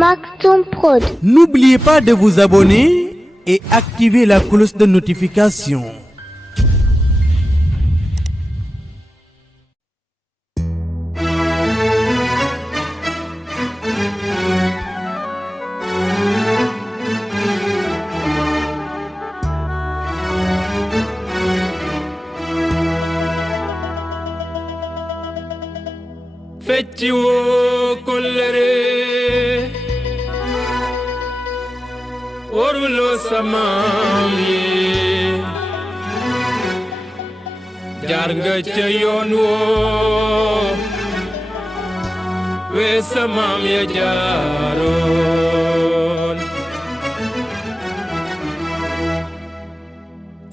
Maktoum Prod. N'oubliez pas de vous abonner et activer la cloche de notification. fecci woo kollere waruloo samaam yi jaar nga ca yoon woo wee samaam ya jaaroon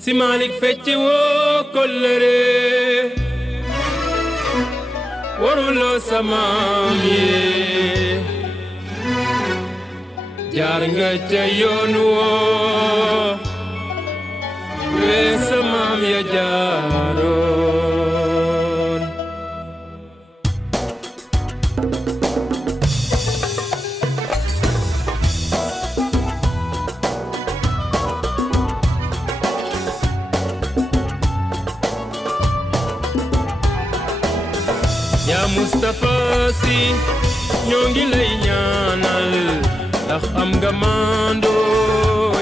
si Malik fecci woo kollere waruloo samaam yi jaar nga ca yoon woo wee samaam ya jaaroon yaa Mustafa Si ñoo ngi lay ñaanal ndax am nga mando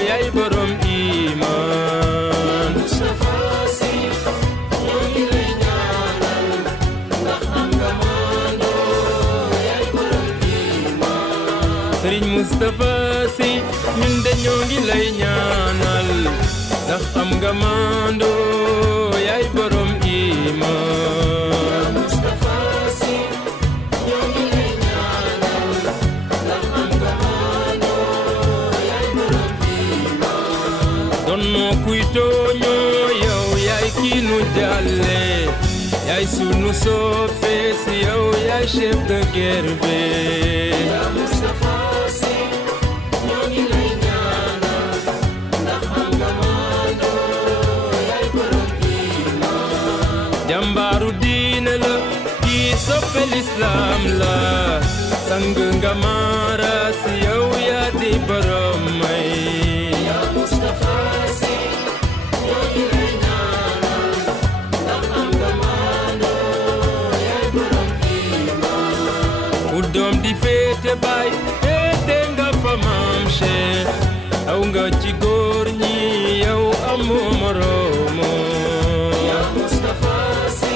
yaay borom iman. Mustafa Si ñoo ngi lay ñaanal ndax am nga mando yaay borom iman. Serigne Mustafa Si ñun de ñoo ngi lay ñaanal ndax am nga mando yaay borom iman. Donno kuy tooño yow yaay kii nu jàlle yaay sunu soppe si yow yaay chef de guerre be ya Mustafa Si ñoo ngi lay ñaanal ndax am nga mando yaay borom iman. Jàmbaaru diine la kii soppe l'islam la sang nga mara si yow yaa di borom may. Ya Mustafa doom di féete baay féete nga fa maam Cheikh aw nga ci góor ñi yow amoo moroomo. Ya Mustafa Si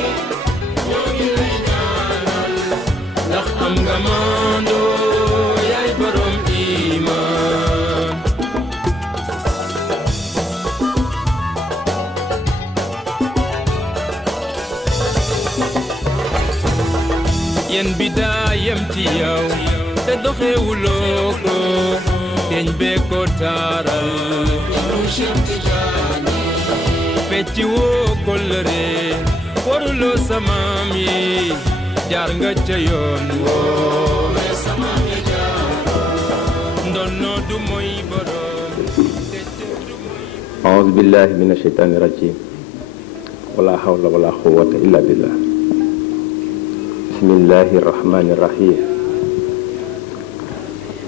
ñoo ngi lay ñaanal ndax am nga mando yaay borom iman. yen bi daa yem ci yow te doxewuloo ko teñ bee ko taaral fecci woo kollëre waruloo samaam yi jaar nga ca yoon woo samaam yi jaaroon ndonnoo du mooy borom. a'uuzu billahi mina shaytaani rajiim wala hawla wala quwwata illa billah. bismillahi rahmani rahim.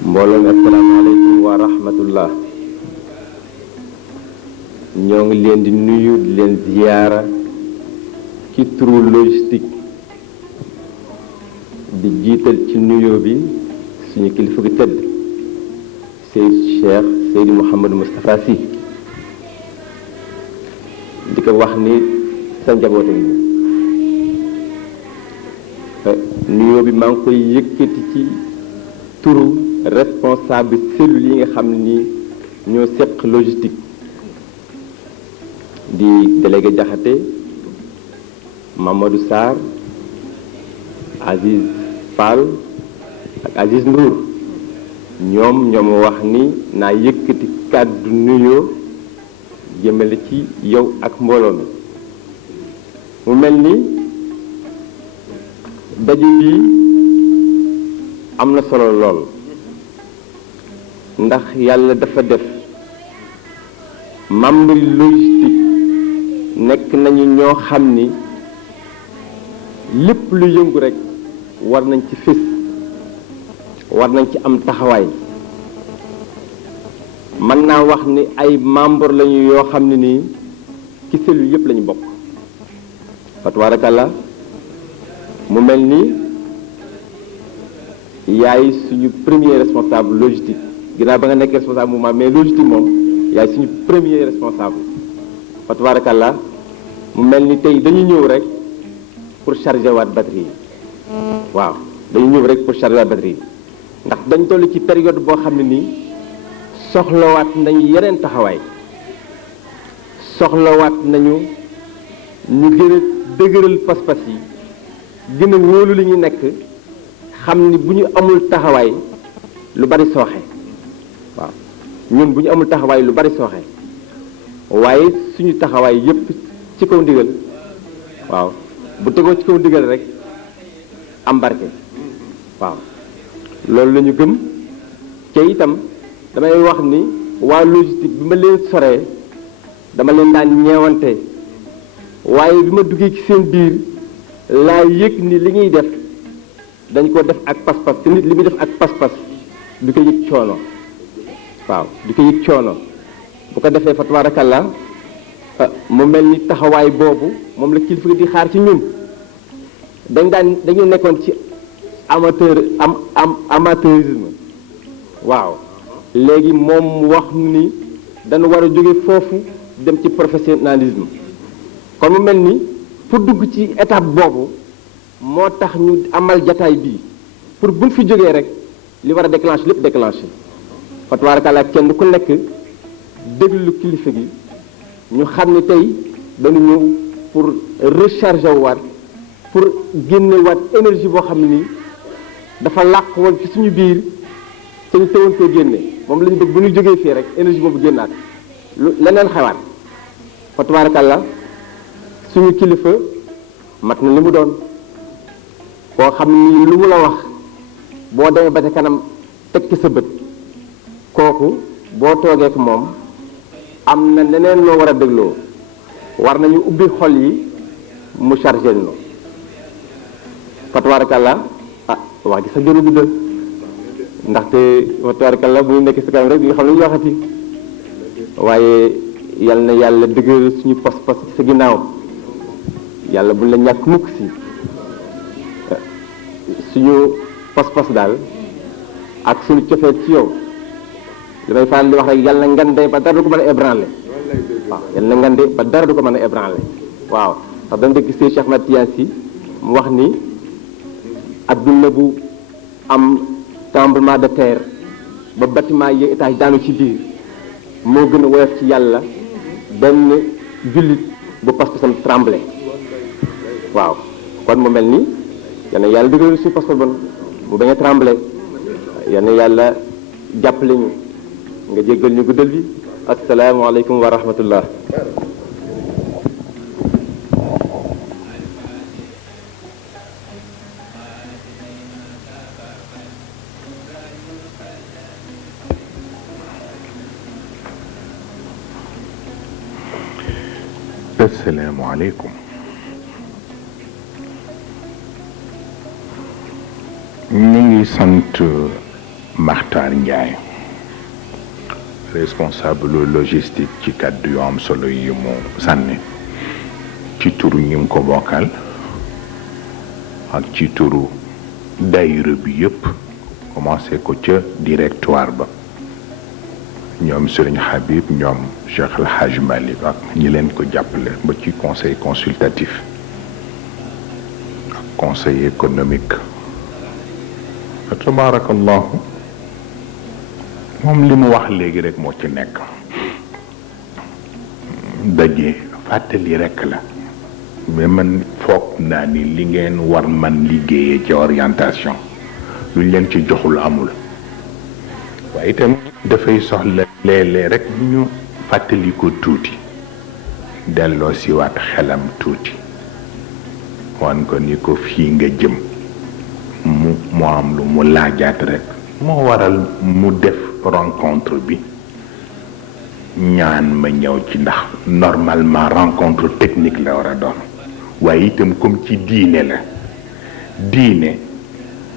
mbooloo mi asalaamaaleykum wa rahmatullah. ñoo ngi leen di nuyu di leen ziyaara ci turu logistique di jiital ci nuyoo bi suñu kilifa gi tëdd Seyd Cheikh Seydi Mouhamadou Moustapha Sy di ko wax ni sa njaboot yi nuyoo bi maa ngi koy yëkkati ci turu responsable cellule yi nga xam ni ñoo seq logistique di délégué Jaxate Mamadou Sarr Aziz Fall ak Aziz Ndour ñoom wax ni naa yëkkati kàddu nuyoo jëmale ci yow ak mbooloo mi. mu mel ni daje bi am na solo lool ndax yàlla dafa def membre logistique nekk nañu ñoo xam ni lépp lu yëngu rek war nañ ci fés war nañ ci am taxawaay mën naa wax ni ay membre lañu yoo xam ne nii ci cellule yëpp lañu bokk fa tabarakallah mu mel ni yaay suñu premier responsable logistique ginnaaw ba nga nekk responsable mouvement mais logistique moom yaay suñu premier responsable fa tabarakallah mu mel ni tey dañu ñëw rek pour charger waat batterie yi waaw dañu ñëw rek pour charger waat batterie yi ndax dañ toll ci période boo xam ne nii soxlawaat nañu yeneen taxawaay soxlawaat nañu ñu gën a dëgëral pas-pas yi gën a wóolu li ñu nekk xam ni bu ñu amul taxawaay lu bari sooxe waaw ñun bu ñu amul taxawaay lu bari sooxe waaye suñu taxawaay yépp ci kaw ndigal waaw bu tegoo ci kaw ndigal rek am barke waaw loolu la ñu gëm te itam damay wax ni waa logistique bi ma leen soree dama leen daan ñeewante waaye bi ma duggee ci seen biir laa yëg ni li ñuy def dañ ko def ak pas-pas te nit li muy def ak pas-pas du ko yëg coono waaw du ko yëg coono bu ko defee fa tabarakallah mu mel ni taxawaay boobu moom la kilifa di xaar ci ñun dañu nekkoon ci amateurisme waaw léegi moom mu wax ni dañu war a jóge foofu dem ci professionnalisme kon mu mel ni pour dugg ci étape boobu moo tax ñu amal jataay bii pour buñ fi jógee rek li war a déclencher lépp déclencher fa tabarakallah kenn ku nekk déglu kilifa gi ñu xam ne tey dañu ñëw pour recharger waat pour génne waat énergie boo xam ne nii dafa làq woon ci suñu biir te ñu teewoon koo génne moom lañu bëgg bu ñu jógee fii rek énergie boobu génnaat lu leneen xewaat fa tabarakallah suñu kilifa mat na li mu doon koo xam ni lu mu la wax boo demee ba ca kanam teg ci sa bët kooku boo toogee ak moom am na leneen loo war a dégloo war nañu ubbi xol yi mu chargé no fa tabarakallah wax gi sa jëru guddal ndaxte fa tabarakallah bu ñu nekk si kanam rek di nga xam ne ñu waxati waaye yal na yàlla dëgëral suñu pas-pas ci sa ginnaaw yàlla buñ la ñàkk mukk si suñu pas-pas daal ak suñu cofeel ci yow li may faral di wax rek yàlla na ngande ba dara du ko mën a ébranler waaw yàlla na ngande ba dara du ko mën a ébranler waaw ndax dañ dégg see Cheikh Ahmed Tidiane Sy mu wax ni adduna bu am tremblement de terre ba bâtiment yi étage daanu ci biir moo gën a woyof ci yàlla benn jullit bu pas-pasam tremblé waaw kon mu mel ni yal na yàlla dëgëral suñu pas-pas bon mu bañ a tremblé yal na yàlla jàppale ñu nga jéggal ñu guddal bi asalaamaaleykum wa rahmatullah asalaamaaleykum ñu ngi sant Makhtar Ndiaye responsable logistique ci kàddu yu am solo yi mu sànni ci turu ñi mu ko bokkal ak ci turu daayira bi yépp commencé ko ca directoire ba ñoom Serigne Habib ñoom Cheikh El Hadj Malick ak ñi leen ko jàppale ba ci conseil consultatif ak conseil économique tabarakallahu moom li mu wax léegi rek moo ci nekk daje fàttali rek la mais man foog naa ni li ngeen war man liggéeyee ci orientation luñ leen ci joxul amul waaye itam dafay soxla léeg-léeg rek ñu fàttali ko tuuti delloo si waat xelam tuuti wan ko ni ko fii nga jëm mu am lu mu laajaat rek moo waral mu def rencontre bi ñaan ma ñëw ci ndax normalement rencontre technique la war a doon waaye itam comme ci diine la diine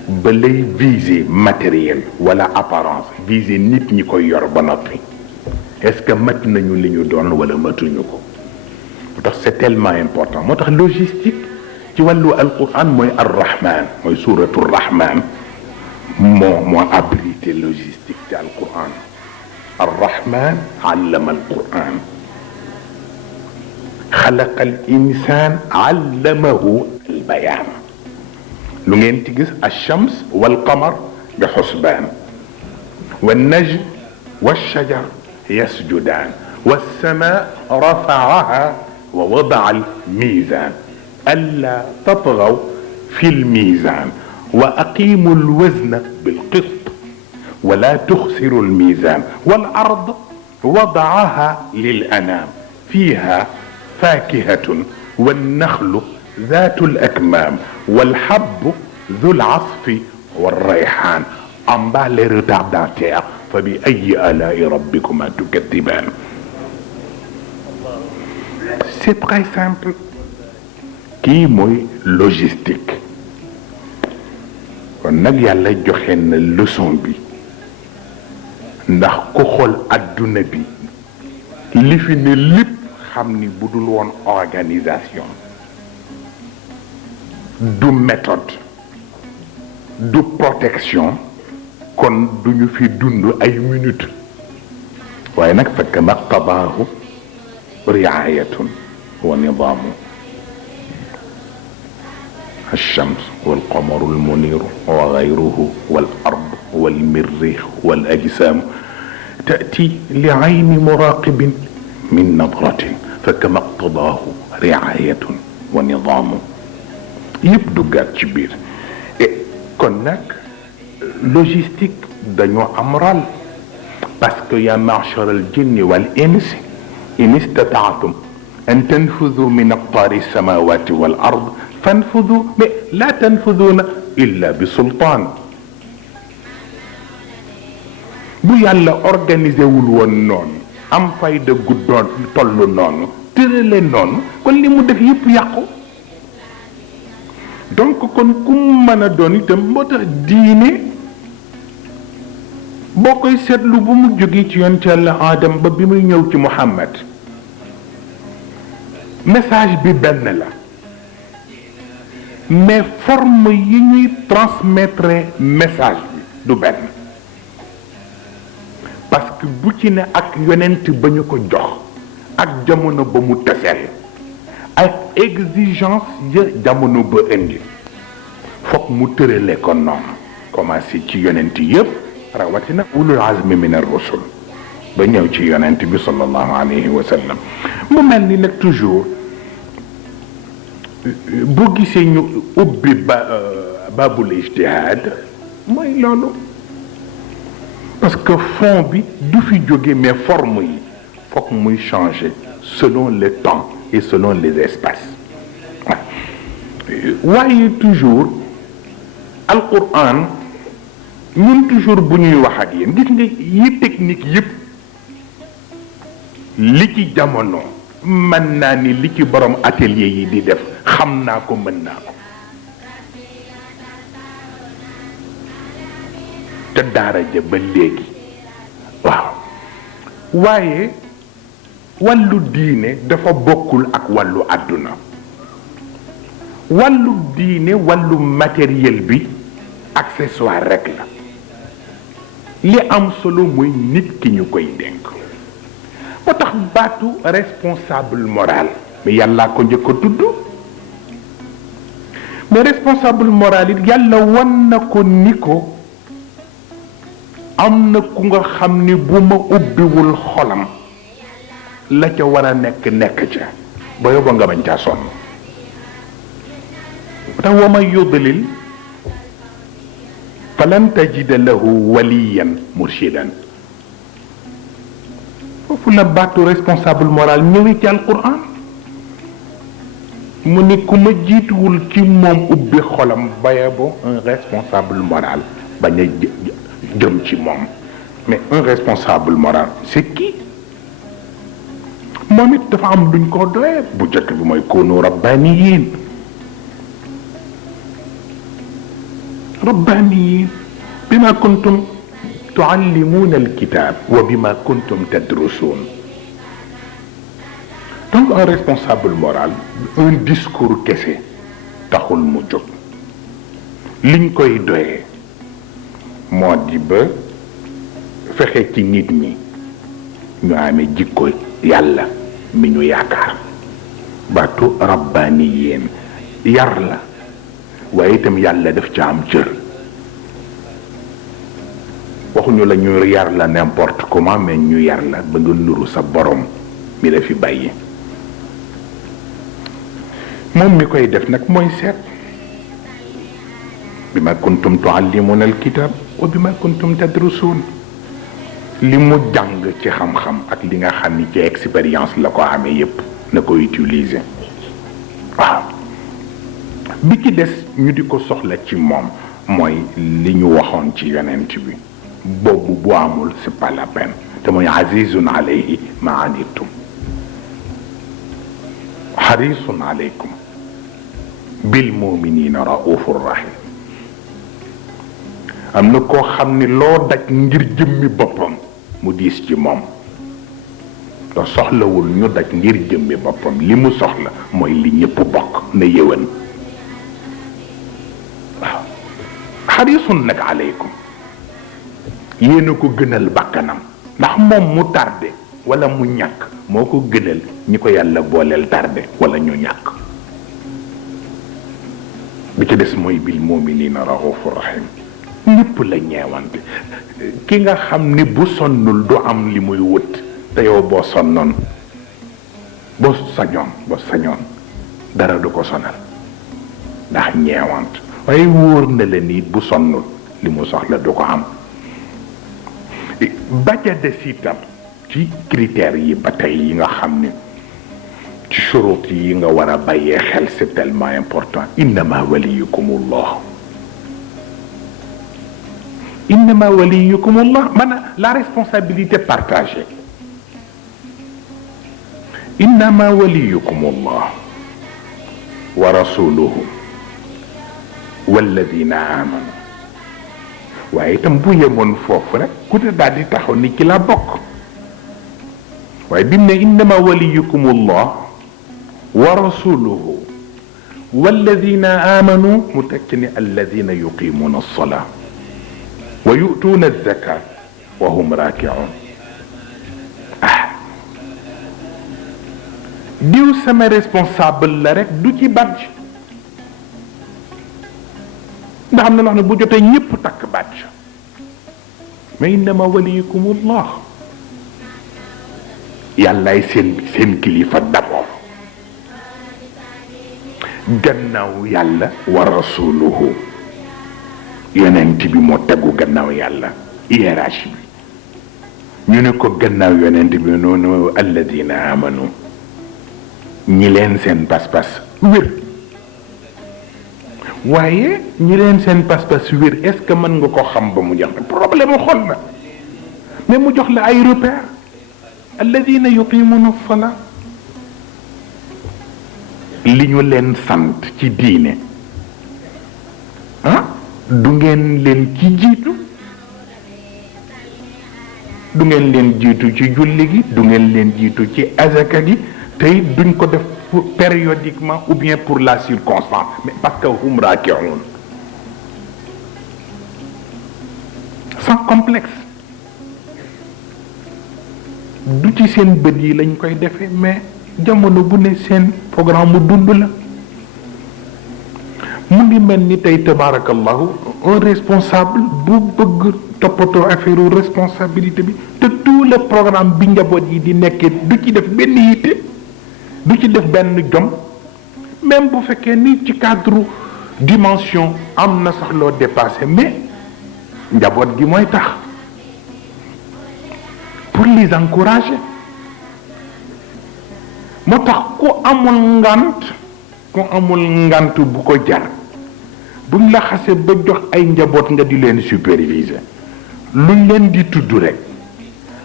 ba lay viser matériel wala apparence viser nit ñi koy yor ba noppi est-ce que mat nañu li ñu doon wala matuñu ko moo tax c'est tellement important moo tax logistique ci wàllu alquran mooy arrahman mooy suratu rahman moo abrité logistique ci alquran arrahman allama alquran xalaqa al insan allamahu albayan lu ngeen ci gis alchams walqamar bi xusbaan والنجم والشجر يسجدان والسماء رفعها ووضع الميزان ألا تطغوا في الميزان وأقيموا الوزن بالقسط ولا تخسروا الميزان والأرض وضعها للأنام فيها فاكهة والنخل ذات الأكمام والحب ذو العصف والريحان en bas les retardataires فبأي آلاء ربكما تكذبان. C'est très simple. kii mooy logistique kon nag yàlla joxe na leçon bi ndax ku xool adduna bi li fi ne lépp xam ni bu dul woon organisation du méthode du protection kon duñu fi dund ay minutes waaye nag fekk maqtadaahu riayatun wa nidaamu الشمس والقمر المنير وغيره والأرض والمريخ والأجسام تأتي لعين مراقب من نظرة فكما اقتضاه رعاية ونظام يبدو قاد كبير كونك لوجيستيك دانيو أمرال باسكو يا معشر الجن والإنس إن استطعتم أن تنفذوا من أقطار السماوات والأرض فانفذوا لا تنفذون إلا بسلطان bu yàlla organisé wul woon noonu am fayda guddoon tollu noonu tërale noonu kon li mu def yëpp yàqu donc kon ku mën a doon itam moo tax diine boo koy seetlu bu mu jógee ci yonent yàlla Aadam ba bi muy ñëw ci Muhammad message bi benn la mais forme yi ñuy transmettre message bi du benn parce que bu ci ne ak yonent ba ñu ko jox ak jamono ba mu teseel ak exigence ya jamono ba indi foog mu tërale ko noonu commencé ci yonent yëpp rawatina ulul azmi min ar-rusul ba ñëw ci yonent bi sallallahu alayhi wa sallam mu mel ni nag toujours boo gisee ñu ubbi babul ijtihad mooy loolu parce que fond bi du fi jóge mais forme yi foog muy changer selon le temps et selon les espaces waaye toujours alquran ñun toujours bu ñuy wax ak yéen gis nga yi technique yëpp li ci jamono mën naa ni li ci borom atelier yi di def xam naa ko mën naa ko te daara ja ba léegi waaw waaye wàllu diine dafa bokkul ak wàllu àdduna wàllu diine wàllu matériel bi accessoire rek la li am solo mooy nit ki ñu koy dénk moo tax baatu responsable moral mais yàllaa ko njëkk a tudd mais responsable moral it yàlla wan na ko ni ko am na ku nga xam ni bu ma ubbiwul xolam la ca war a nekk ca ba yóbba nga bañ caa sonn tax wa man yudlil falan tajida lahu waliyan murshidan foofu la baatu responsable moral ñëwee ci alquran mu ni ku ma jiituwul ci moom ubbi xolam baye bo un responsable moral bañ a jëm ci moom mais un responsable moral c'est qui moom it dafa am luñ ko doyee bu jëkk bi mooy koonu rabbaniyin ربانيين بما كنتم تعلمون الكتاب وبما كنتم تدرسون. Donc un responsable moral, un discours kese taxul mu jóg liñ koy doyee moo di ba fexe ci nit ñi ñu amee jikko yàlla mi ñu yaakaar. baatu rabbaniyin yar la waaye itam yàlla daf ca am cër. waxuñu la ñu yar la n'importe comment mais ñu yar la ba nga nuru sa borom mi la fi bàyyi. moom mi koy def nag mooy seet bi ma kuntum tuallimuna alkitab wa bi ma kuntum tadrusun. li mu jàng ci xam-xam ak li nga xam ni ci expérience la ko amee yépp na ko utiliser. waaw bi ci des ñu di ko soxla ci moom mooy li ñu waxoon ci yonent bi boobu bu amul c'est pas la peine te mooy azizun alayhi ma anittum harisun alaykum bil muminina raufur rahim. am na koo xam ni loo daj ngir jëmmi boppam mu diis ci moom te soxlawul ñu daj ngir jëmmi boppam li mu soxla mooy li ñëpp bokk na yéwén. waaw xarisun nag aleykum yéen a ko gënal bakkanam ndax moom mu tardé wala mu ñàkk moo ko gënal ñi ko yàlla booleel tardé wala ñu ñàkk. bi ci des mooy bil muminina raufur rahim. ñëpp la ñeewante ki nga xam ni bu sonnul du am li muy wut te yow boo sonnoon boo sañoon dara du ko sonal ndax ñeewante waaye wóor na la nit bu sonnul li mu soxla du ko am. baja des itam ci critères yi ba tey yi nga xam ni ci shurut yi nga war a bàyyee xel c'est tellement important. innama waliyukumullah innama waliyukumullah maanaam la responsabilité partagée. innama waliyukumullah wa rasuluhu walladina amanu. waaye itam bu yemoon foofu rek ku ne daal di taxaw ni ci la bokk waaye bi mu ne innama waliyukumullah wa rasuluhu walladina amanu mu teg ci ni alladina yuqimuna alsalaa wa yu'tuuna az-zakat wa hum raaki'uun. diw sama responsable la rek du ci badge ndax am na loo xam ne bu jotee ñëpp takk badge mais innama waliyukumullah yàllaay seen kilifa d'abord gannaaw yàlla wa rasuluhu yonent bi moo tegu gannaaw yàlla hiérarchie bi ñu ne ko gannaaw yonent bi noonu alladina amanu ñi leen seen pas-pas wér. waaye ñi leen seen pas-pas wér est-ce que mën nga ko xam ba mu jox la problème mu xol na mais mu jox la ay repères alladina yuqimuna as-salat li ñu leen sant ci diine du ngeen leen ci jiitu du ngeen leen jiitu ci julli gi du ngeen leen jiitu ci azaka gi tey duñ ko def périodiquement ou bien pour la circonstance mais parce que hum raaki'uun sans complexe du ci seen bët yi lañ koy defee mais jamono bu ne seen programme mu dund la mu ngi mel ni tey tabarakallahu un responsable bu bëgg toppatoo affaire responsabilité bi te tout le programme bi njaboot yi di nekkee du ci def benn yitte du ci def benn jom même bu fekkee ni ci cadre dimension am na sax loo dépassé mais njaboot gi mooy tax pour les encourager moo tax ku amul ngant bu ko jar buñ la xasee ba jox ay njaboot nga di leen superviser luñ leen di tudd rek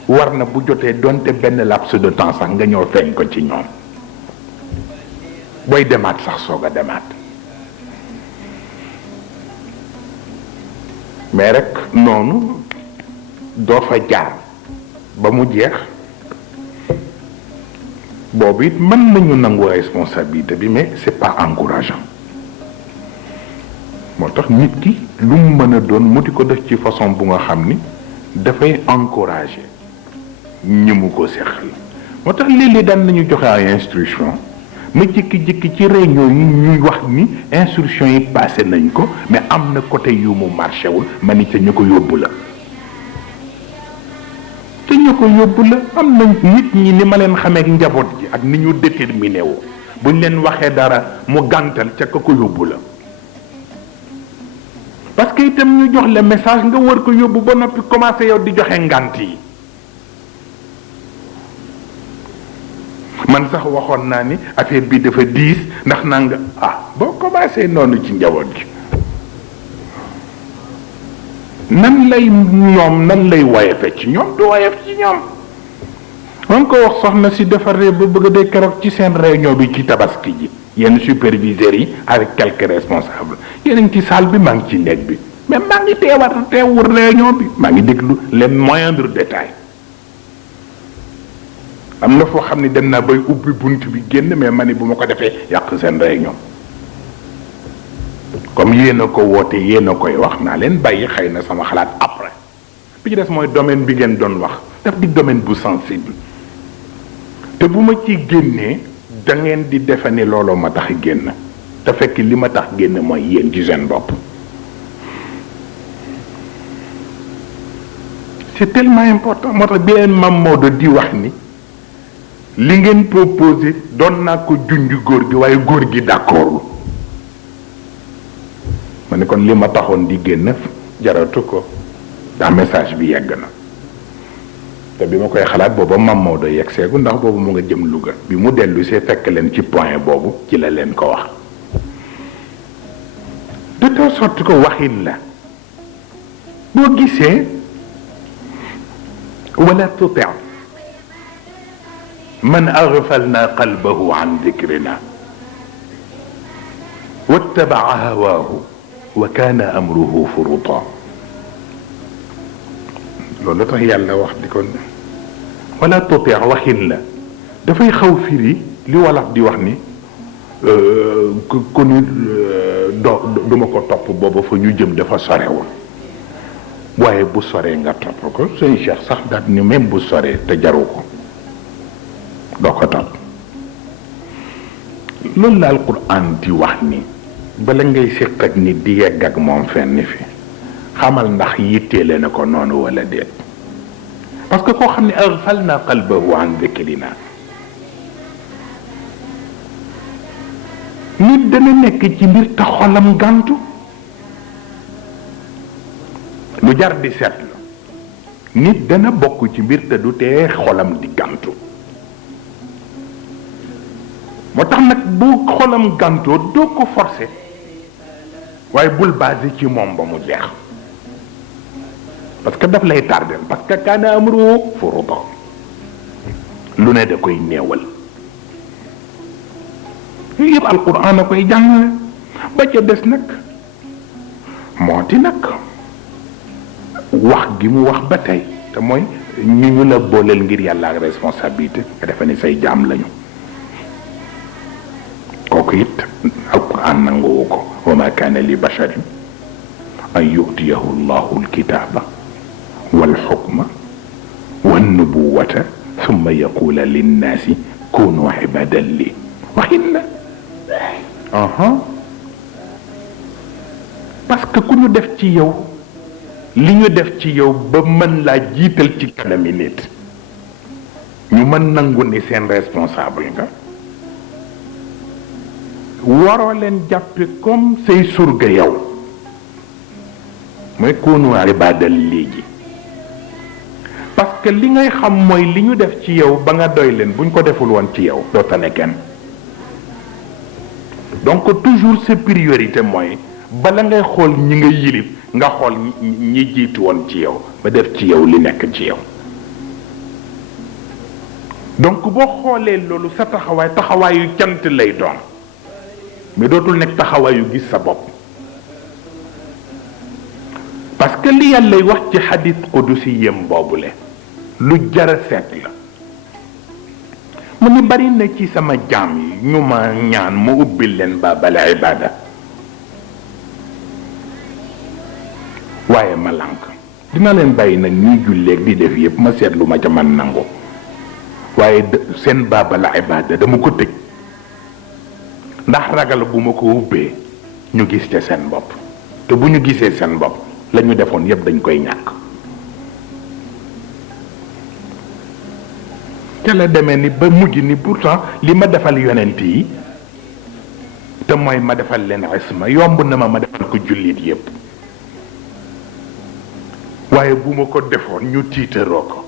war na bu jotee donte benn laps de temps sax nga ñëw feeñ ko ci ñoom booy demaat sax soog a demaat mais rek noonu doo fa jaar ba mu jeex boobu it mën nañu nangu responsabilité bi mais c'est pas encourageant moo tax nit ki lu mu mën a doon mu di ko def ci façon bu nga xam ni dafay encourager ñi mu ko seqal moo tax léeg-léeg daan nañu joxe ay instruction ma jékki-jékki ci réunion yi ñuy wax ni instruction yi passé nañ ko mais am na côté yu mu marché wul ma ni ca ñu ko yóbbu la te ñu ko yóbbu la am na nit ñi ni ma leen xamee ak njaboot ji ak ni ñu déterminé woo buñ leen waxee dara mu gàntal ca ko yóbbu la parce que itam ñu jox le message nga war ko yóbbu ba noppi commencé yow di joxe ngànt yi man sax waxoon naa ni affaire bi dafa diis ndax naa nga boo commencé noonu ci njaboot gi nan lay woyefe ci ñoom du woyef ci ñoom man ko wax soxna si defar ba bëgg a day keroog ci seen réunion bi ci tabaski ji yenn superviseurs yi avec quelques responsables yéen ci salle bi maa ngi ci néeg bi mais maa ngi teewul réunion bi maa ngi déglu les moindres détails am na foo xam ne dem naa bay ubbi bunt bi génn mais ma ni bu ma ko defee yàq seen réunion comme yéen a ko woote yéen a koy wax naa leen bàyyi xëy na sama xalaat après bi ci des mooy domaine bi ngeen doon wax daf di domaine bu sensible te bu ma ci génnee da ngeen di defe ni looloo ma tax génn te fekk li ma tax génn mooy yéen ci seen bopp c'est tellement important moo tax bi leen Mam Maodo di wax ni li ngeen proposé doon naa ko junj góor gi waaye góor gi d'accord ma ne kon li ma taxoon di génn jaratu ko ndax message bi yegg na te bi ma koy xalaat booba Mam Maodo yegg seegu ndax boobu mu nga jëm Louga bi mu dellu see fekk leen ci point boobu ci la leen ko wax de telle sorte que waxin la boo gisee wala tuti man aghfalna qalbahu an dhikrina wattaba'a hawaahu wa kaana amruhu furuta loolu tax yàlla wax di ko wala tuti waxin la dafay xaw firi li wolof di wax ni ku ni duma ko topp booba fa ñu jëm dafa sorewul waaye bu soree nga topp ko sëñ Cheikh sax daat ni même bu soree te jaru ko doo ko topp loolu la alquran di wax ni bala ngay séq ak nit di yegg ak moom fenn fi xamal ndax yitteele na ko noonu wala déet parce que koo xam ne aghfalna qalbahu an dhikrina nit dana nekk ci mbir te xolam gàntu lu jar di seetlu nit dana bokk ci mbir te du tee xolam di gàntu moo tax nag bu xolam gàntoo doo ko forcer waaye bul basé ci moom ba mu jeex parce que daf lay tardel parce que kaana amruhu furuta lu ne da koy néewal yooyu yëpp alquran a koy jàngale ba ca des nag moo di nag wax gi mu wax ba tey te mooy ñu la booleel ngir yàlla ak responsabilité nga defe ni say jaam lañu kooku it alquran nanguwu ko wa ma kaana li basharin an yutiyahu llahu alkitaba walxukma wannubuwata thumma yaqula linnaasi kunu ibadan li waxin la parce que ku ñu def ci yow li ñu def ci yow ba mën laa jiital ci kanami nit ñu mën nangu ni seen responsable nga waroo leen jàppe comme say surga yow mooy kunu ibadan léegi parce que li ngay xam mooy li ñu def ci yow ba nga doy leen buñ ko deful woon ci yow doo tane kenn donc toujours sa priorité mooy bala ngay xool ñi nga yilif nga xool ñi jiitu woon ci yow ba def ci yow li nekk ci yow donc boo xoolee loolu sa taxawaayu cant lay doon mais dootul nekk taxawaayu gis sa bopp parce que li yàlla wax ci xadis qudusiyam boobule lu jara seet la mu ni bari na ci sama jaam yi ñu ma ñaan ma ubbil leen baabal ibada waaye ma lànk dina leen bàyyi nag ñuy julleeg di def yëpp ma seet lu ma ca man nangu waaye seen baabal ibada dama ko tëj ndax ragal bu ma ko ubbee ñu gis ca seen bopp te bu ñu gisee seen bopp la ñu defoon yëpp dañ koy ñàkk ca la demee ni ba mujj ni pourtant li ma defal yonent yi te mooy ma defal leen isma yomb na ma defal ko jullit yëpp waaye bu ma ko defoon ñu tiitaroo ko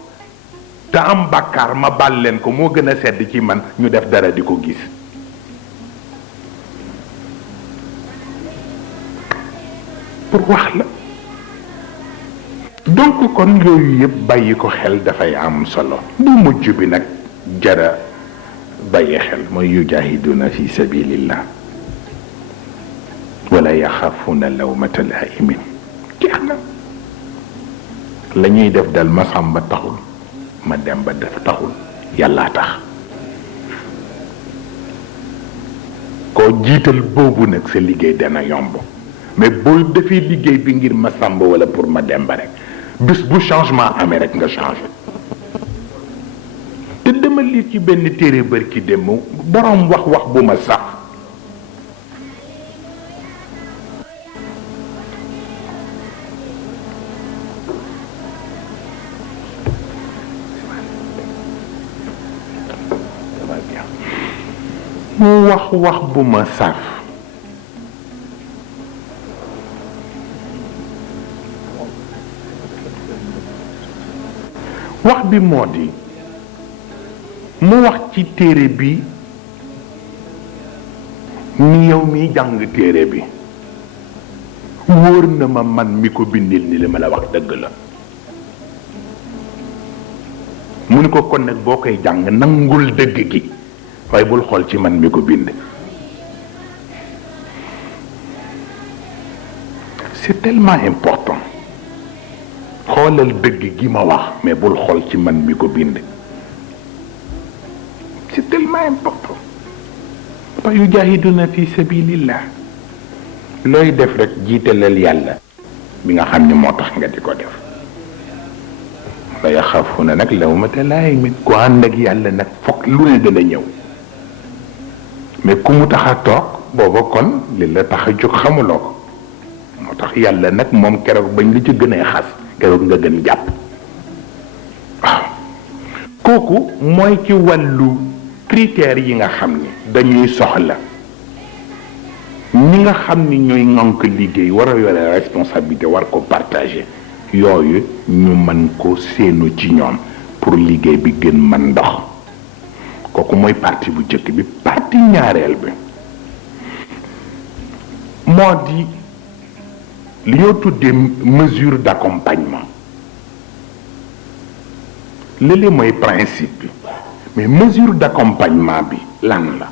te am bàkkaar ma bal leen ko moo gën a sedd ci man ñu def dara di ko gis pour wax la donc kon yooyu yëpp bàyyi ko xel dafay am solo bu mujj bi nag jara bàyyi xel mooy yujahiduna fi sabilillah wala yaxaafuna lawmata laimin jeex na la ñuy def dal ma sàmba taxul ma dem ba def taxul yàllaa tax koo jiital boobu nag sa liggéey dana yomb mais boo defee liggéey bi ngir ma sàmba wala pour ma dem ba rek bis bu changement amee rek nga changé te dama lire ci benn téere bërki dem borom wax bu ma sax mu wax bu ma saf wax bi moo di mu wax ci téere bi ni yow mi jàng téere bi wóor na ma man mi ko bindil ni li ma la wax dëgg la mu ni ko kon nag boo koy jàng nangul dëgg gi waaye bul xool ci man mi ko bind c'est tellement important xoolal dëgg gi ma wax mais bul xool ci man mi ko bind c'est tellement important parce que yujahiduna fi sabilillah looy def rek jiitalal yàlla bi nga xam ne moo tax nga di ko def la yaxaafuna nag lawmata laa'imin ku ànd ak yàlla nag foog lu ne dana ñëw mais ku mu tax a toog booba kon li la tax a jóg xamuloo ko moo tax yàlla nag moom keroog bañ la ci gën a xas keroog nga gën jàpp waaw kooku mooy ci wàllu critères yi nga xam ni dañuy soxla ñi nga xam ni ñooy ŋànk liggéey war a yore responsabilité war ko partager yooyu ñu mën ko séenu ci ñoom pour liggéey bi gën mën dox kooku mooy partie bu jëkk bi partie ñaareel bi moo di li ñoo tuddee mesure d'accompagnement léeg-léeg mooy principe bi mais mesure d'accompagnement bi lan la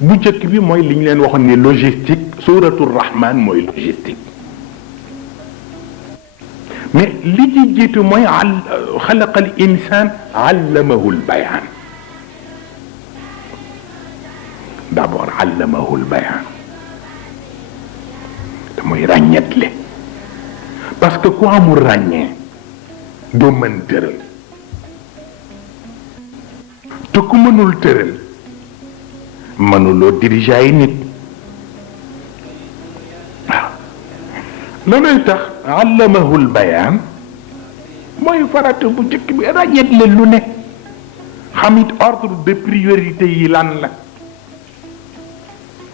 bu jëkk bi mooy li ñu leen waxoon ne logistique suratul rahman mooy logistique mais li ci jiitu mooy xalaqal insaan allamahul bayaan d'abord allamahul bayaan te mooy ràññetle parce que ku amul ràññee doo mën tëral te ku mënul tëral mënuloo diriger ay nit waaw looluy tax allamahul bayaan mooy farata bu njëkk bi ràññetle lu ne xamit ordre de priorité yi lan la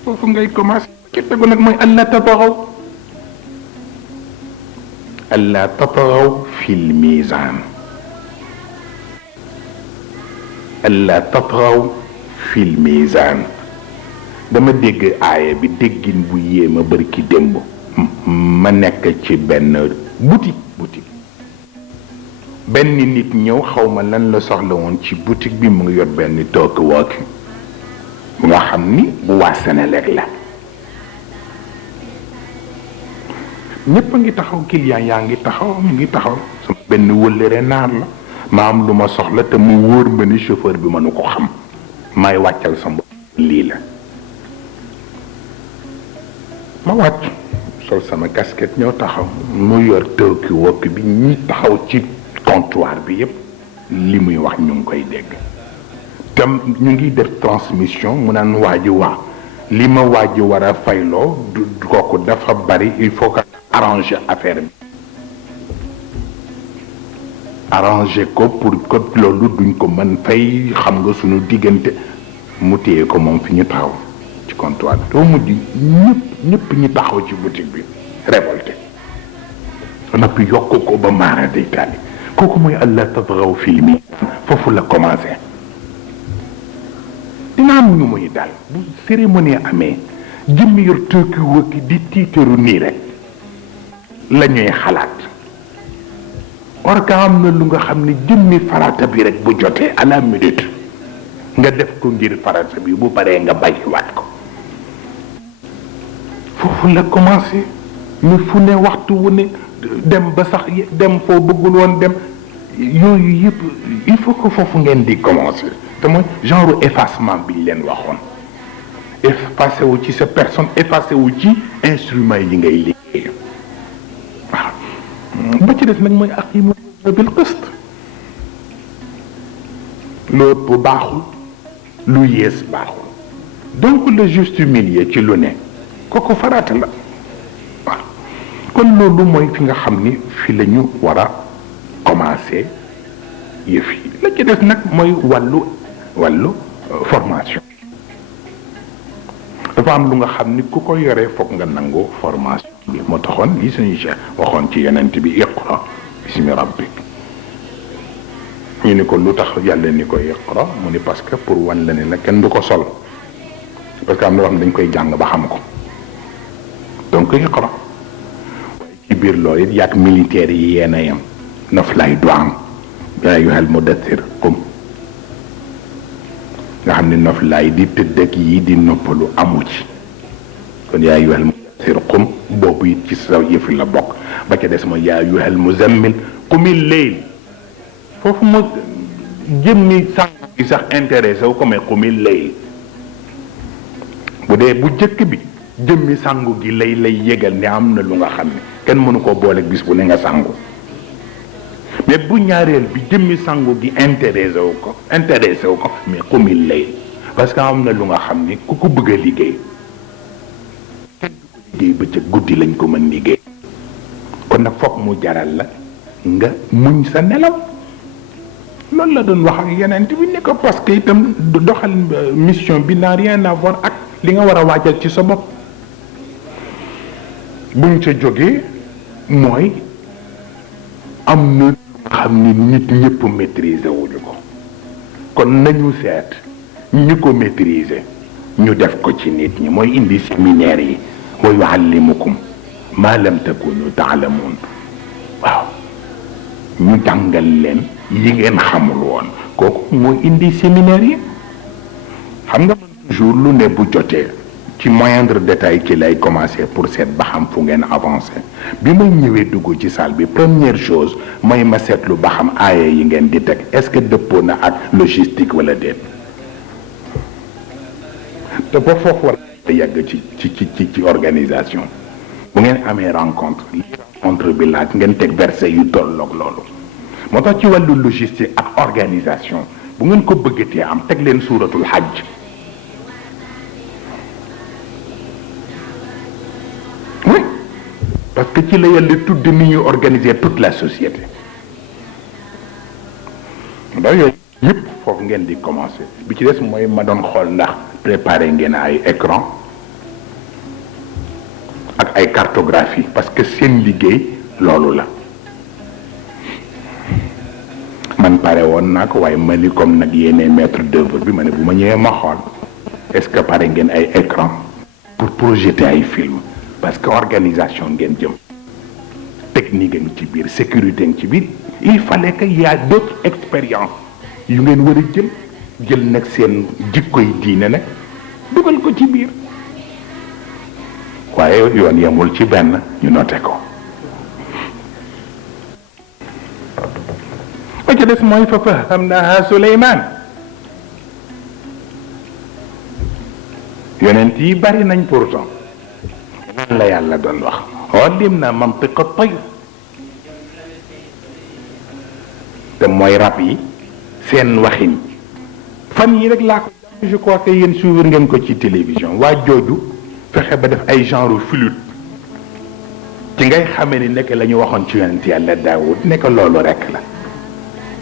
foofu ngay commencé ci tegu nag mooy alla tatagaw fil mizan alla tatagaw fil mizan dama dégg aaya bi déggin bu yéema bërki démb ma nekk ci benn boutique benn nit ñëw xawma lan la soxla woon ci boutique bi mu ngi yor benn took wook bu nga xam ni bu waa Senelec la ñëpp a ngi taxaw client yaa ngi taxaw mi ngi taxaw sama benn wëllëre naar la ma am lu ma soxla te mu wóor ma ni chauffeur bi mënu ko xam maay wàccal sa bopp lii la ma wàcc sol sama casquette ñëw taxaw mu yor tëwki wokk bi ñi taxaw ci comptoir bi yépp li muy wax ñu ngi koy dégg tam ñu ngi def transmission mu naan waaji waa li ma waaji war a fayloo du kooku dafa bari il faut que arranger affaire bi arranger ko pour que loolu duñ ko mën fay xam nga suñu diggante mu téye ko moom fi ñu taxaw ci comptoir bi doo mujj ñëpp ñi taxaw ci boutique bi révolté noppi yokk ko ba maara day taali kooku mooy allah tatghaw fil mizan foofu la commencé dina am ñu muy daal bu cérémonie amee jëmmi yor tëkki wëkki di tiitaru nii rek la ñuy xalaat or ka am na lu nga xam ne jëmmi farata bi rek bu jotee à la minute nga def ko ngir farata bi bu paree nga bàyyiwaat ko foofu la commencé ni fu ne waxtu wu ne dem ba sax dem foo bëggul woon dem yooyu yëpp il faut que foofu ngeen di commencé te mooy genre effacement bi ñu leen waxoon effacé wu ci sa personne effacé wu ci instrument yi ngay liggéey waaw ba ci des nag mooy aqimu bil qist lu ëpp baaxul lu yées baaxul donc le juste milieu ci lu ne kooku farata la waaw kon loolu mooy fi nga xam ni fi la ñu war a commencé yëf yi la ci des nag mooy wàllu formation dafa am lu nga xam ni ku ko yoree foog nga nangoo formation bi moo taxoon lii suñu cheikh waxoon ci yonent bi iqra bismi rabbik ñu ni ko lu tax yàlla ni ko iqra mu ni parce que pour wan la ne la kenn du ko sol parce que am na loo xam ne dañ koy jàng ba xam ko donc iqra waaye ci biir loolu it yaag militaire yi yéen a yem naf lay du am yaa ayyuhal mudaththir qum nga xam ne naf lay di tëdd ak yi di noppalu amu ci kon yaa ayyuhal mudaththir qum boobu it ci sa yëfi la bokk ba ca des mooy yaa ayyuhal muzammil qumil layl foofu ma jëmmi sànq gi sax intéressé wu ko mais qumil layl bu dee bu jëkk bi jëmmi sangu gi lay yëgal ne am na lu nga xam ne kenn mënu koo boole bis bu ne nga sangu mais bu ñaareel bi jëmmi sangu gi intéressé wu ko mais qumil layl parce que am na lu nga xam ni ku ko bëgg a liggéey kenn du ko liggéey ba ca guddi lañ ko mën liggéey kon nag foog mu jaral la nga muñ sa nelaw loolu la doon wax ak yeneen bi ne ko parce que itam doxal mission bi n'a rien à voir ak li nga war a waajal ci sa bopp buñ ca jógee mooy am na xam ni nit ñëpp maîtriser wuñu ko kon nañu seet ñi ko maîtriser ñu def ko ci nit ñi mooy indi séminaire yi wa yuallimukum ma lam takunu taalamuun waaw ñu jàngal leen yi ngeen xamul woon kooku mooy indi séminaire yi xam nga man toujours lu ne bu jotee ci moindre détail ci lay commencer pour seet ba xam fu ngeen avancer bi may ñëwee dugg ci salle bi première chose mooy ma seetlu ba xam aaya yi ngeen di teg est-ce que dëppoo na ak logistique wala déet te ba foofu war a yàgg ci organisation bu ngeen amee rencontre bi laaj ngeen teg verset yu tolloog loolu moo tax ci wàllu logistique ak organisation bu ngeen ko bëggatee am teg leen suuratul hajj oui parce que ci la yàlla tudd ni ñu organiser toute la société ndax yooyu yëpp foofu ngeen di commencer bi ci des mooy ma doon xool ndax préparer ngeen ay écran ak ay cartographie parce que seen liggéey loolu la man pare woon naa ko waaye ma ni comme nag yéene maître d'œuvre bi ma ne bu ma ñëwee ma xool est-ce que pare ngeen ay écran pour projeter ay film parce que organisation ngeen jëm technique ngi ci biir sécurité ngi ci biir il fallait que y a d'autres expériences yu ngeen war a jël nag seen jikkoy diine nag dugal ko ci biir waaye yoon yemul ci benn ñu noté ko ca des mooy fa fahamnaha Suleymaan yonent yi bari nañ pourtant lan la yàlla doon wax allimna mantiqa tayr te mooy rab yi seen waxin fan yi rek laa ko je crois que yéen suivre ngeen ko ci télévision waa jooju fexe ba def ay genre flûte ci ngay xamee ni nekk la ñu waxoon ci yonent yàlla Daawud nekk loolu rek la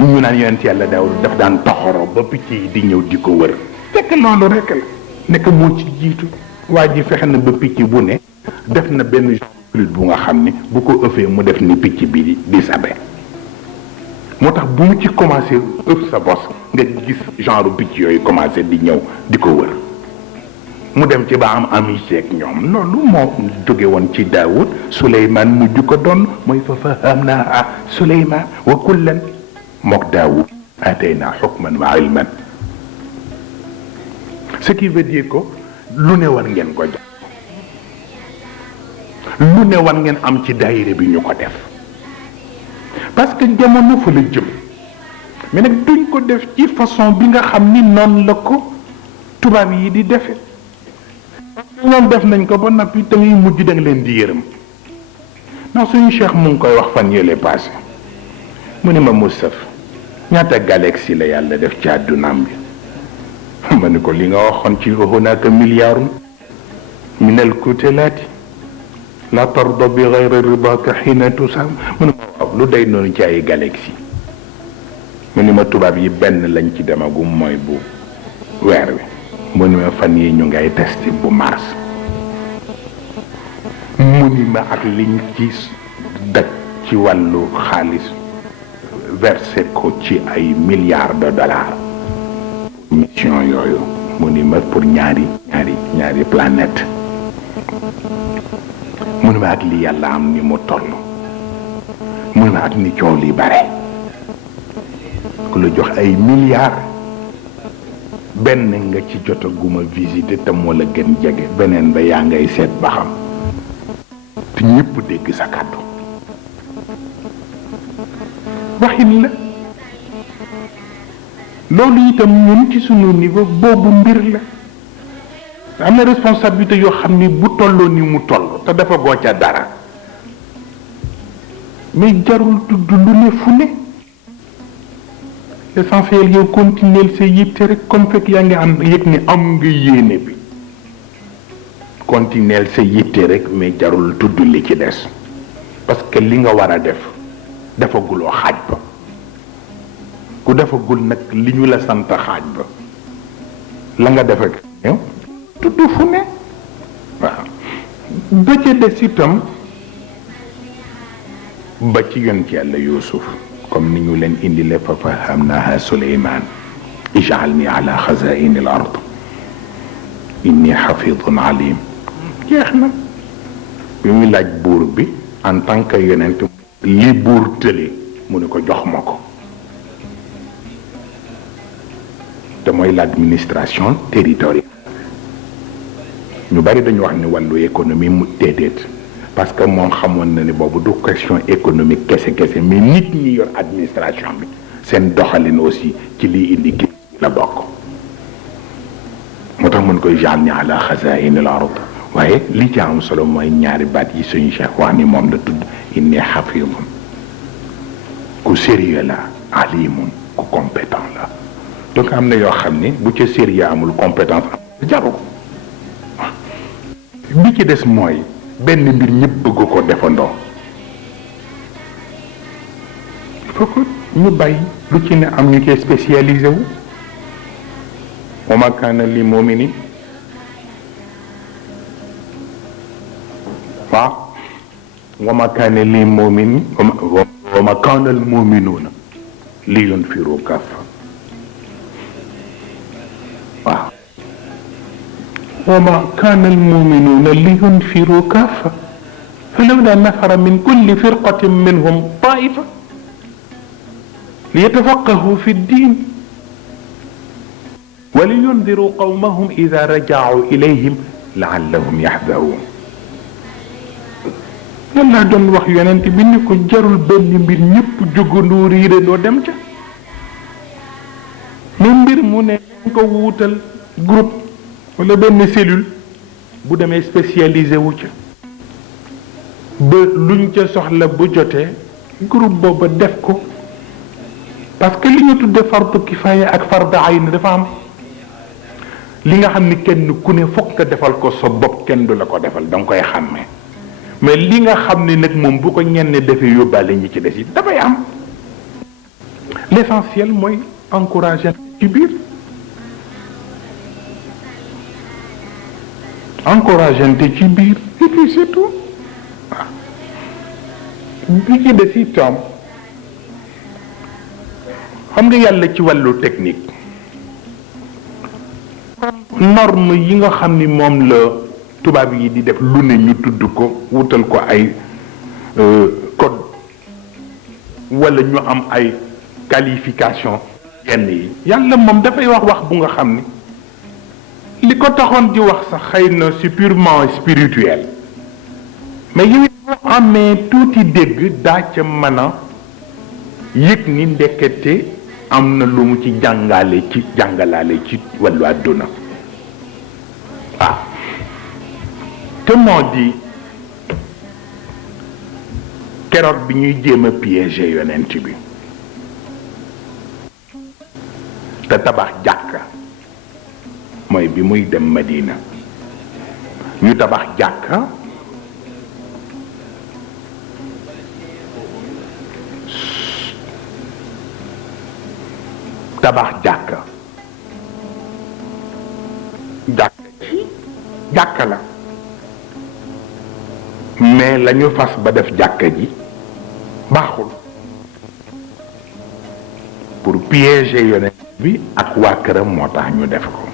ñu naan yonent yàlla Daawud daf daan toxoro ba picc yi di ñëw di ko wër fekk loolu rek la nekk moo ci jiitu waa ji fexe na ba picc bu ne def na benn genre flûte bu nga xam ni bu ko ëffee mu def ni picc bi di sabe moo tax bu mu ci commencé ëpp sa bos nga gis genre picc yooyu commencé di ñëw di ko wër mu dem ci ba am amitié ak ñoom loolu moo jóge woon ci Daawud Suleymaan mujj ko doon mooy fa fahamnaa Suleymaan wa kullan mook Daawud ataynaa hukman wa ilman ce qui veut dire que lu ne war ngeen ko jox lu ne war ngeen am ci daayira bi ñu ko def parce que jamono fa la jëm mais nag duñ ko def ci façon bi nga xam ni noonu la ko tubaab yi di defe ñoom def nañ ko ba noppi da ngay mujj da nga leen di yërëm ndax suñu cheikh mu ngi koy wax fan yële passé mu ni ma Moustapha ñaata galaxie la yàlla def ci àddunaam bi ma ni ko li nga waxoon ci hunaka milliardun min alkutalaati la tarda bi gayri ridaka xiina tusam mu ne ma waaw lu day noonu ci ay galaxie mu ni ma tubaab yi benn lañ ci demagum mooy bu weer wi mu ni ma fan yi ñu ngay testé bu Mars mu ni ma ak liñ ci daj ci wàllu xaalis versé ko ci ay milliards de dollars mission yooyu mu ni ma pour ñaari planète mu ni ma ak li yàlla am ni mu toll mu ni ma ak ni coow li bare ku la jox ay milliards benn nga ci jotaguma visité te moo la gën jege beneen ba yaa ngay seet ba xam te ñépp dégg sa kàddu waxin la loolu itam ñun ci sunu niveau boobu mbir la am na responsabilité yoo xam ni bu tolloo ni mu toll te dafa goo ca dara mais jarul tudd lu ne fu ne l'essentiel yow continuer sa yitte rek comme fekk yaa ngi am yëg ni am nga yéene bi continuer sa yitte rek mais jarul tudd li ci des parce que li nga war a def defaguloo xaaj ba ku defagul nag li ñu la sant xaaj ba la nga def ak yow tudd fu ne waaw ba ca des itam ba ci yonent yàlla Yuusuf comme ni ñu leen indile fa fahamnaha Suleymaan ij'alni ala xazaini al ard inni xafidun alim jeex na bi muy laaj buur bi en tant que yonent li buur tële mu ne ko jox ma ko te mooy l'administration territoriale ñu bari dañu wax ni wàllu économie mu déedéet parce que moom xamoon na ni boobu du question économique kese mais nit ñi yor administration bi seen doxalin aussi ci liy indi kii la bokk moo tax mën koy ij'alni ala xazaa'ini al-ard waaye li ci am solo mooy ñaari baat yi suñu cheikh wax ni moom la tudd inni xafidun ku sérieux la alimun ku compétent la donc am na yoo xam ni bu ca sérieux amul compétence am jaru ko bi ci des mooy benn mbir ñëpp bëgg ko defandoo il faut que ñu bàyyi lu ci ne am ñu koy spécialisé wu wa ma kaana li muminin waaw wa ma kaana li muminin wa ma kaana al muminuuna li yunfiru kaffa waaw وما كان المؤمنون لينفروا كافة فلولا نفر من كل فرقة منهم طائفة ليتفقهوا في الدين ولينذروا قومهم إذا رجعوا إليهم لعلهم يحذرون yàlla doon wax yonent bi ni ko jarul benn mbir ñëpp jógandoo riire doo dem ca mais mbir mu ne ko wuutal groupe wala benn cellule bu demee spécialisé wu ca ba luñ ca soxla bu jotee groupe booba def ko parce que li ñu tudde fardu kifaaya ak fardu ayn dafa am li nga xam ni kenn ku ne fokk nga defal ko sa bopp kenn du la ko defal da nga koy xàmmee mais li nga xam ne nag moom bu ko ñenn defee yóbbaale ñi ci des yi dafay am l'essentiel mooy encourager ci biir encourageante ci biir et puis c'est tout waaw bi ci des itam xam nga yàlla ci wàllu technique norme yi nga xam ni moom la tubaab yi di def lu ne ñu tudd ko wutal ko ay code wala ñu am ay qualification yenn yi yàlla moom dafay wax bu nga xam ni li ko taxoon di wax sax xëy na c'est purement spirituel mais yow boo amee tuuti dégg daa ca mën a yëg ni ndekete am na lu mu ci jàngalaale ci wàllu àdduna waaw te moo di keroog bi ñuy jéem a piéger yonent bi te tabax jàkka mooy bi muy dem Madina ñu tabax jàkka jàkka la mais lañu fas ba def jàkka ji baaxul pour piéger yonent bi ak waa këram moo tax ñu def ko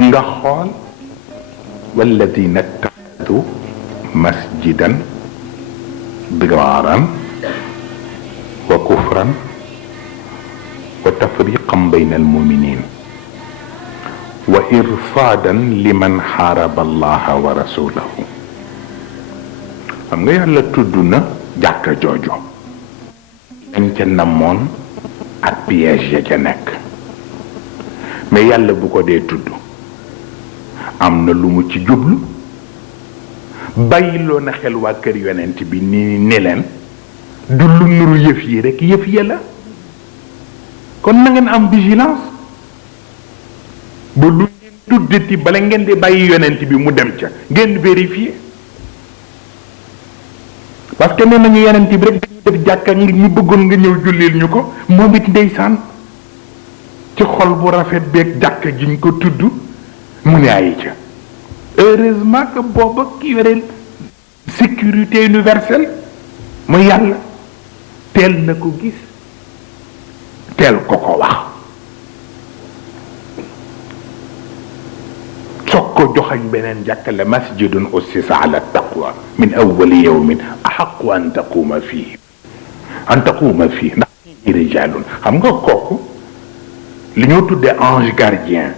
nga xool walladina ittaxadu masjidan diraaran wa kufran wa tafriqan bayna almuminin wa irsaadan liman xaaraba allaha wa rasulahu xam nga yàlla tudd na jàkka jooju dañ ca namoon ak piège ya ca nekk mais yàlla bu ko dee tudd am na lu mu ci jublu bàyyiloo na xel waa kër yonent bi ni leen du lu nuru yëf yi rek yëf ya la kon na ngeen am vigilance ba lu ngeen tuddati bala ngeen di bàyyi yonent bi mu dem ca ngeen vérifier parce que nee nañu yonent bi rek dañuy def jàkka ngir ñu bëggoon nga ñëw jullil ñu ko moom it ndeysaan ci xol bu rafet beeg jàkka ji ñu ko tudd mu ne ayi ca heureusement que booba ki yore sécurité universelle mu yàlla teel na ko gis teel ko wax soog ko joxañ beneen jàkka la masjidun ussisa ala taqwa min awwali yawmin ahaqu an taquma fii ndax fii rijalun xam nga kooku li ñoo tuddee ange gardien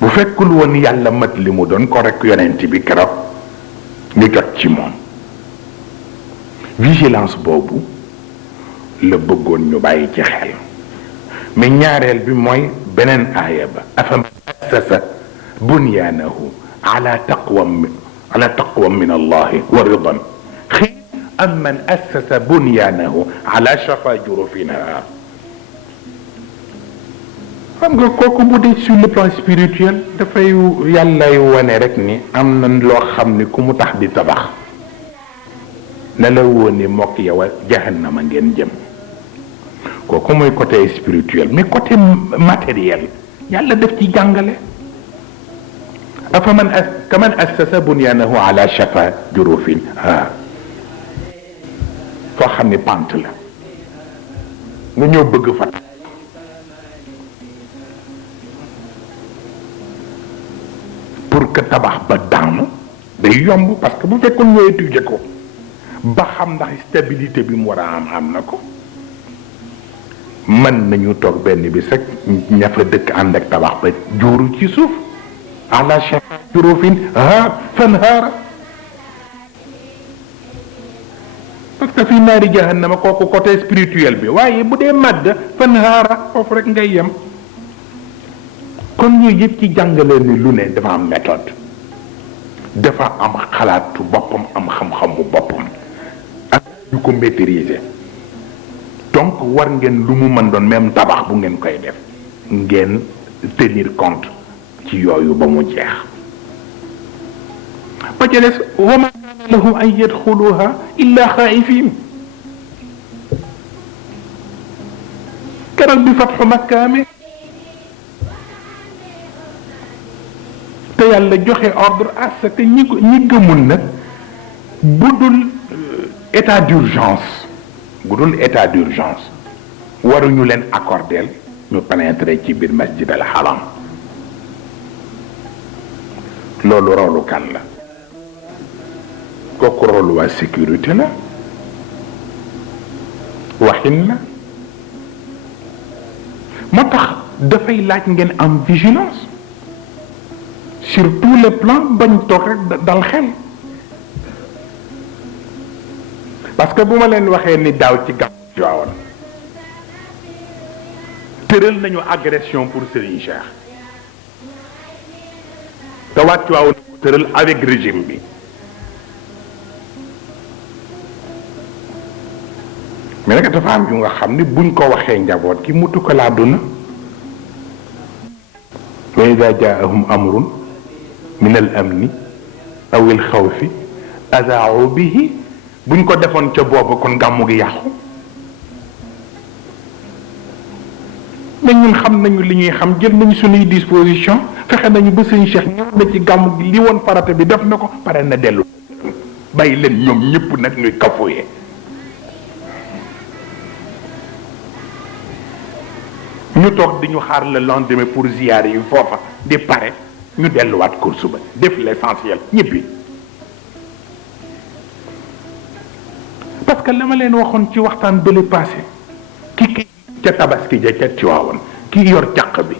bu fekkul woon yàlla mat li mu doon ko rek yonent bi keroog ñu jot ci moom vigilance boobu la bëggoon ñu bàyyi ci xel mais ñaareel bi mooy beneen aaya ba afaman assasa bunyaanahu ala taqwa min allahi wa ridan xëy am man assasa bunyaanahu ala shafa jurufin haar xam nga kooku bu dee sur le plan spirituel dafay yàllay wane rek ni am na loo xam ni ku mu tax di tabax na la woon ni mokk yow jahannama ngeen jëm kooku mooy côté spirituel mais côté matériel yàlla def ci jàngale afaman kaman assasa bunyanahu ala shafa jurufin foo xam ni pant la nga ñëw bëgg fa pour que tabax ba daanu day yomb parce que bu fekkoon ñoo étudier ko ba xam ndax stabilité bi mu war a am na ko mën nañu toog benn bi rek ña fa dëkk ànd ak tabax ba juuru ci suuf ala shafa jurufin fanhaara parce que fi naari jahannama kooku côté spirituel bi waaye bu dee màdd fan haara foofu rek ngay yem. kon yooyu yëpp ci jàngale ni lu ne dafa am méthode dafa am xalaatu boppam am xam-xamu boppam ak ñu ko maîtriser donc war ngeen lu mu mën doon même tabax bu ngeen koy def ngeen tenir compte ci yooyu ba mu jeex ba ca des wa ma kaana lahum an yadxuluha illa xaayifin keroog bi fatxu Makka amee te yàlla joxe ordre à ce que ñi gëmul nag bu dul état d'urgence waruñu leen accordeel ñu pénétrer ci biir masjid al haram loolu rolu kan la kooku rolu waa sécurité la waxin la moo tax dafay laaj ngeen am vigilance sur tous les plans bañ toog rek dal xel parce que bu ma leen waxee ni daaw ci gàmmu Tiwaawan tëral nañu agression pour Serigne Cheikh te waa Tiwaawan ko tëral avec régime bi mais nag dafa am yu nga xam ni buñ ko waxee njaboot ki mutu ko laa duna wa ida jaahum amrun min al amni aw al xawfi adaau bihi buñ ko defoon ca boobu kon gàmmu gi yàqu mais ñun xam nañu li ñuy xam jël nañu suñuy disposition fexe nañu ba sëñ Cheikh ñëw na ci gàmmu gi li woon farata bi def na ko pare na dellu bàyyi leen ñoom ñëpp nag ñuy kafoyee ñu toog di ñu xaar le lendemain pour ziyaar yi foofa di pare ñu delluwaat course ba def l'essentiel ñibbi parce que la ma leen waxoon ci waxtaan bële passé ki ca tabaski ja ca Tiwaawan ki yor caq bi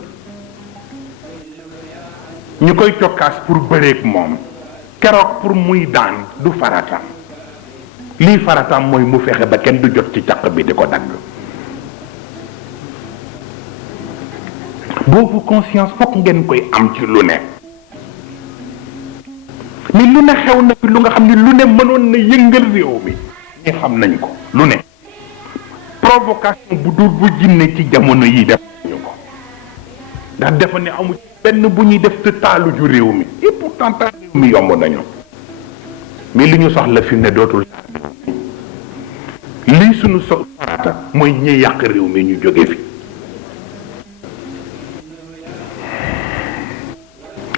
ñu koy cokkaas pour bëreek moom keroog pour muy daan du farataam lii farataam mooy mu fexe ba kenn du jot ci caq bi di ko dagg boobu conscience fokk ngeen koy am ci lu ne ni lu ne xew na fi lu nga xam ni lu ne mënoon na yëngal réew mi ñi xam nañ ko lu ne provocation bu dul bu jinne ci jamono yi def ñu ko ndax defa ne amu ci benn bu ñuy def te taalu ju réew mi et pourtant taal réew mi yomb nañu mais li ñu soxla fi ne dootul lii suñu soxla mooy ñi yàq réew mi ñu jóge fi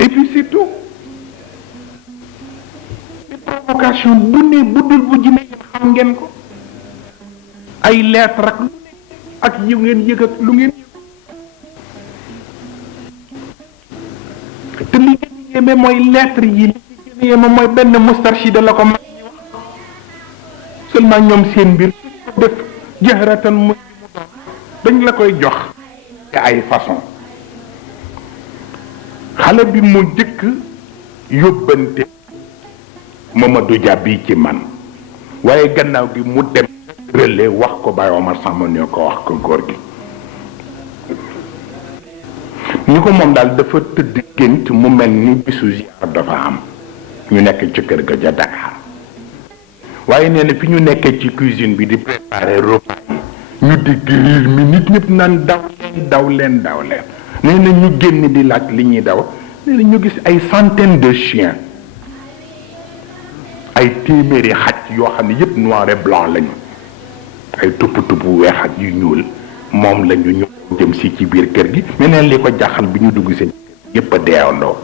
et puis c'est tout provocation bu ne bu dul bu jinne yéen xam ngeen ko ay lettre ak lu ne ak yu ngeen yëg ak lu ngeen yëg te li ngeen yéeme mooy lettre yi li ci gën a yéeme mooy benn mustarshida la ko mag ñi wax seulement ñoom seen mbir ko def jahratan muy mu doon dañ la koy jox te ay façon xale bi mu jëkk yóbbante Mamadou Dia bii ci man waaye gannaaw gi mu dem relais wax ko Baye Omar Samba ñoo ko wax ko góor gi ñu ko moom daal dafa tëdd gént mu mel ni bisu ziar dafa am ñu nekk ci kër ga ja Dakar waaye nee na fi ñu nekkee ci cuisine bi di préparer repas yi ñu dégg riir mi nit ñëpp naan daw leen nee na ñu génn di laaj li ñuy daw nee na ñu gis ay centaines de chiens ay téeméeri xaj yoo xam ne yëpp noir et blanc lañu ay tupp weex ak yu ñuul moom lañu ñu jëm si ci biir kër gi mais neen li ko jaaxal bi ñu dugg seen yëpp a deewandoo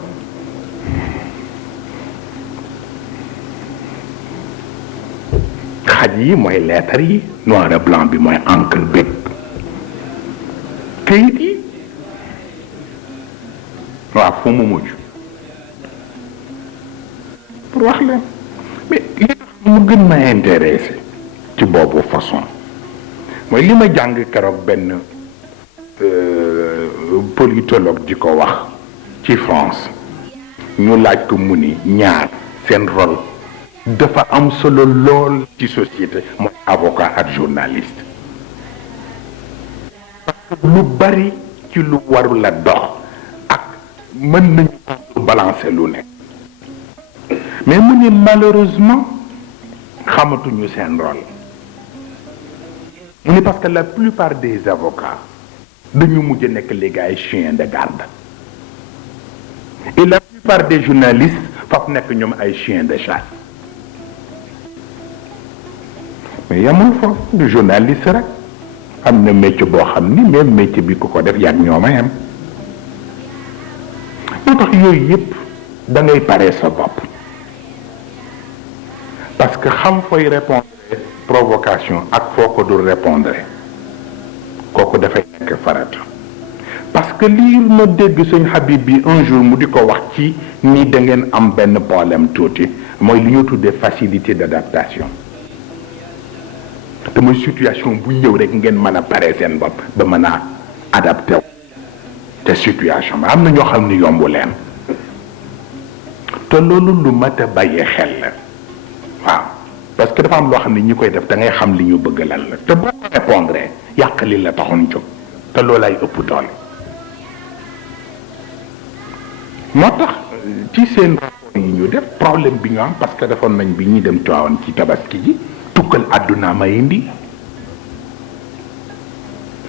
xaj yi mooy lettre yi noir et blanc bi mooy encre bég kayit yi waaw fu mu mujj pour wax leen mais li tax mu gën ma intéressé ci boobu façon mooy li ma jàng keroog benn politologue di ko wax ci France ñu laaj ko mu ni ñaar seen rôle dafa am solo lool ci société mooy avocat ak journaliste parce que lu bari ci lu warul la dox ak mën nañu ko balancer lu nekk mais mu ne malheureusement xamatuñu seen rôle mu ne parce que la plupart des avocats dañu mujj nekk léegi ay chiens de garde et la plupart des journalistes faf nekk ñoom ay chiens de chasse mais yamul foofu du journaliste rek am na métier boo xam ni même métier bi ku ko def yàgg ñoo ma yem moo tax yooyu yëpp da ngay pare sa bopp parce que xam fooy répondre provocation ak foo ko dul répondre kooku dafay nekk farata parce que lii ma dégg sëñ Habib bi un jour mu di ko wax ci ni da ngeen am benn problème tuuti mooy li ñu tuddee facilité d'adaptation te mooy situation bu ñëw rek ngeen mën a pare seen bopp ba mën a adapté wu te situation bi am na ñoo xam ni yombu leen te loolu lu mat a bàyyee xel la waaw parce que dafa am loo xam ne ñi koy def da ngay xam li ñu bëgg lan la te boo ko répondre yàq li la taxoon jóg te loolay ëpp doole moo tax ci seen rapport yi ñu def problème bi ñu am parce que defoon nañ bi ñuy dem Tiwaawan ci tabaski ji tukkal àdduna ma indi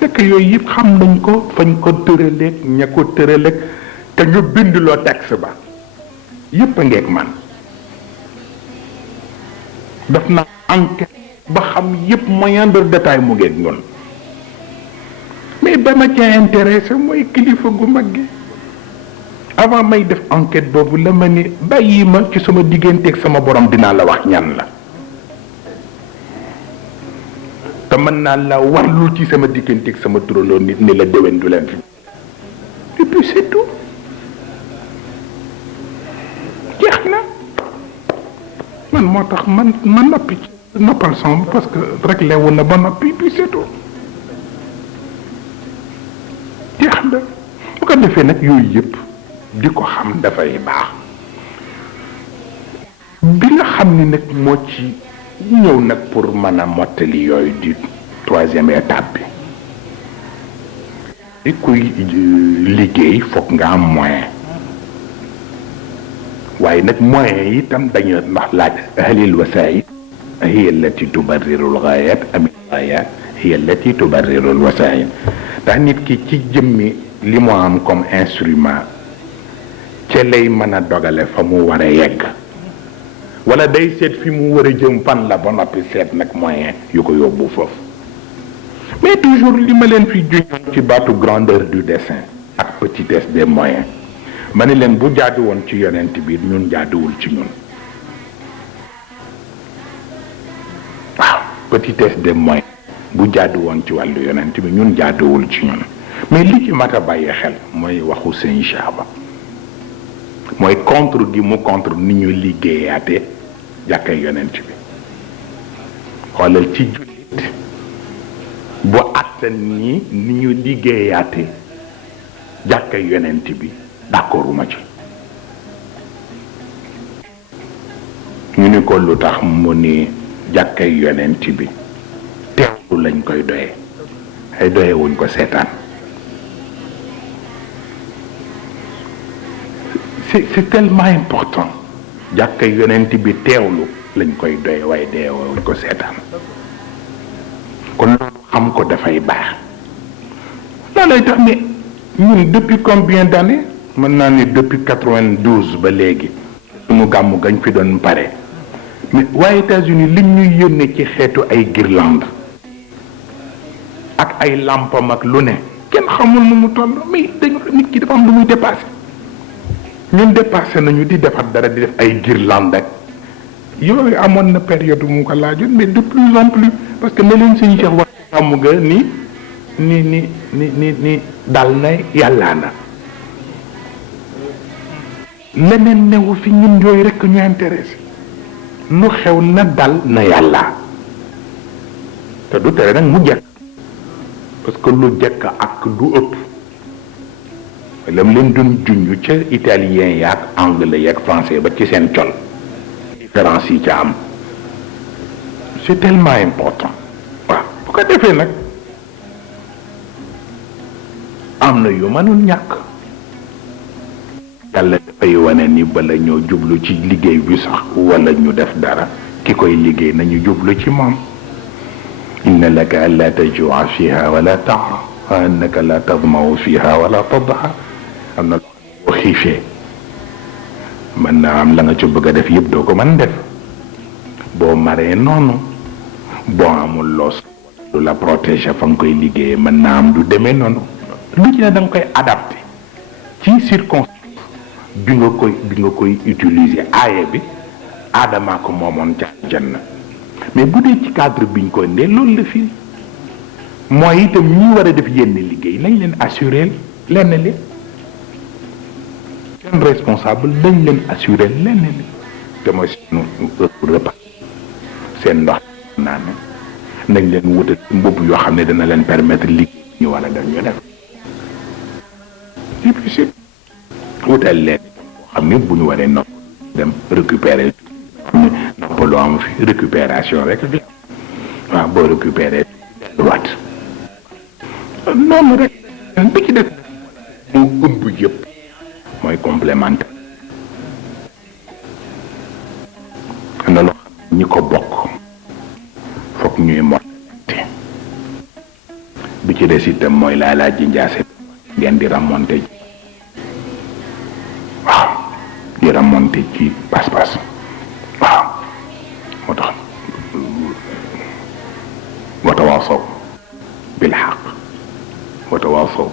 fekk yooyu yëpp xam nañ ko fañ ko tëraleeg ña ko tëraleeg te ñu bindloo texte ba yëpp a ngeeg man daf na enquête ba xam yëpp moyen de détail mu ngeeg ñun mais ba ma ca intéressé mooy kilifa gu mag gi avant may def enquête boobu la ma ni bàyyi ma ci sama digganteeg sama borom dinaa la wax ñan la te mën naa la warlu ci sama digganteeg sama turandoo nit ni la déwén du leen fi et puis c'est tout jeex na man moo tax man noppi ci noppal sama parce que rek lewu na ba noppi et puis c'est tout jeex na bu ko defee nag yooyu yëpp di ko xam dafay baax bi nga xam ni nag moo ci ñëw nag pour mën a mottali yooyu di troisième étape bi kuy liggéey foog nga am moyen waaye nag moyen yi itam dañu ndax laaj halil wasaayid hiya allati tubarriru al-ghayat am al-ghayat hiya allati tubarriru al-wasaayid ndax nit ki ci jëmmi li mu am comme instrument ca lay mën a dogale fa mu war a yegg wala day seet fi mu war a jëm fan la ba noppi seet nag moyen yu ko yóbbu foofu mais toujours li ma leen fi junjoon ci baatu grandeur du dessein ak petitesse des moyens ma ne leen bu jaadu woon ci yonent bi ñun jaaduwul ci ñun waaw petitesse des moyens bu jaadu woon ci wàllu yonent bi ñun jaaduwul ci ñun mais li ci mat a bàyyi xel mooy waxu sëñ Chaba mooy contre gi mu contre ni ñu liggéeyaate jàkkay yonent bi xoolal ci jullit bu attan ni ñu liggéeyaate jàkkay yonent bi d'accorduma ci ñu ni ko lu tax mu ni jàkkay yonent bi teewlu lañ koy doye ay doye wuñ ko seetaan c'est tellement important jàkkay yonent bi teewlu lañ koy doye waaye deewuñ ko seetaan kon loolu xam ko dafay baax loolay tax ni ñun depuis combien d'années mën naa ni depuis 92 ba léegi suñu gàmmu gañ fi doon pare mais waaye États-Unis li ñuy yónnee ci xeetu ay guirlande ak ay lampam ak lu ne kenn xamul nu mu toll mais dañu nit ki dafa am lu muy dépassé ñun dépassé nañu di defar dara di def ay guirlande ak yooyu amoon na période mu ko laajoon mais de plus en plus parce que ne leen suñu Cheikh wax gàmmu ga ni dal na yàllaa na leneen newu fi ñun yooyu rekk ñu intéressé lu xew na dal na yàlla te du tere nag mu jekk parce que lu jekk ak du ëpp lam leen doon junj ca italien yaak anglais yaak français ba ci seen col différence yi ca am c'est tellement important waaw bu ko defee nag am na yu mënul ñàkk yàlla dafay wane ni bala ñoo jublu ci liggéey bi sax wala ñu def dara ki koy liggéey nañu jublu ci moom inna laka an la tajua fiha wala taxa wa annaka la tadmau fiha wala tadha am na boo xiifee mën naa am la nga ci bëgg a def yëpp doo ko mën def boo maree noonu boo amul loos lu la protéger fa nga koy liggéeyee mën naa am du demee noonu lu ci ne da nga koy adapté ci circonstance bi nga koy utiliser aaye bi aadamaa ko moomoon ca janna mais bu dee ci cadre biñ ko ndee loolu la fii mooy itam ñi war a def yenn liggéey nañ leen assurer lenn li seen responsable dañ leen assurer lenn li te mooy seen repas seen ndox naa ne nañ leen wutal mbubb yoo xam ne dana leen permettre liggéey ñu war a def ñu def et puis c'est wutal leen boo xam ne bu ñu waree nopp dem récupérer noppalu am fi récupération rek fi waaw boo récupérer waat noonu rek bi ci def moo ëmb yëpp mooy complémentaire am na loo xam ñi ko bokk foog ñuy morte bi ci des itam mooy laa laaj ji njaase ngeen di remonté ji waaw di remonté ci pas-pas waaw moo tax watawaasaw bil xaq watawaasaw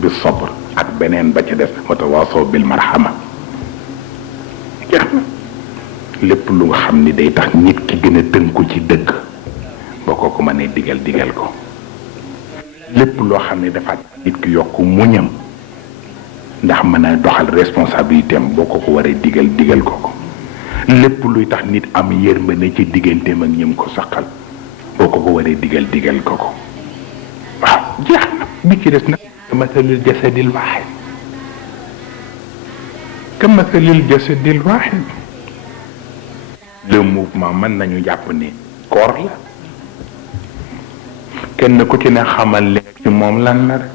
bil sabr ak beneen ba ca des watawaasaw bil marxama jeex na lépp lu nga xam ni day tax nit ki gën a tënku ci dëgg boo ko mënee digal ko lépp loo xam ne dafa nit ki yokk muñam ndax mën a doxal responsabilité am boo ko waree digal ko lépp luy tax nit am yërmande ci digganteem ak ñëm ko saqal boo ko waree digal ko waaw jeex na bi ci des nag masalil jasadil waaxid ka masalil jasadil waaxid le mouvement mën nañu jàpp ni koor la kenn ku ci ne xamal léegi ci moom lan la rek